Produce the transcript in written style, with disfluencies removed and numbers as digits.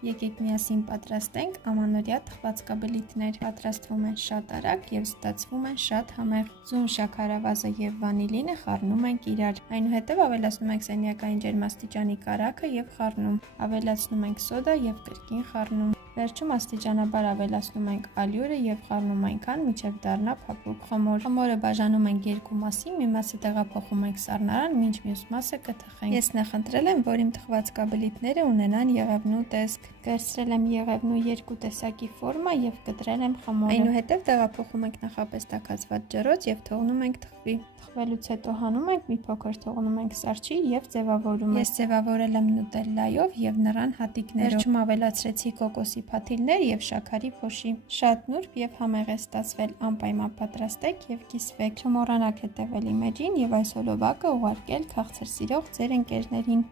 Եկեք միասին պատրաստենք ամանորյա թխվածքաբլիթներ։ Պատրաստվում են շատ արագ և ստացվում են շատ համեղ։ Ձուն շաքարավազը և վանիլինը խառնում ենք իրար։ Այնուհետև ավելացնում ենք սենյակային ջերմաստիճանի կարագը և խառնում։ Ավելացնում ենք սոդա և կրկին խառնում։ Վերջում աստիճանաբար ավելացնում ենք ալյուրը և խառնում այնքան, մինչև դառնա փափուկ խմոր։ Խմորը բաժանում ենք երկու մասի, մի մասը տեղափոխում ենք սառնարան, մինչ մյուս մասը կթխենք։ Ես նախընտրել եմ, որ իմ թխվածքաբլիթները ունենան եղևնու տեսք։ Վերցրել եմ եղևնու երկու տեսակի ֆորմա և կտրել եմ խմորը։ Այնուհետև տեղափոխում ենք նախապես տաքացված ջրոց և թողնում ենք թխվի։ Թխվելուց հետո հանում ենք, մի փոքր թողնում ենք սառչի և ձևավորում ենք։ Ես ձևավորել եմ նուտելլայով և նռան հատիկներով։ Վերջում ավելացրեցի կոկոսի փաթիլներ և շաքարի փոշի։ Շատ նուրբ և համեղ է ստացվել, անպայման պատրաստեք և կիսվեք։ Չմոռանաք հետևել իմ էջին և այս հոլովակը ուղարկել քաղցր սիրող ձեր ընկերներին։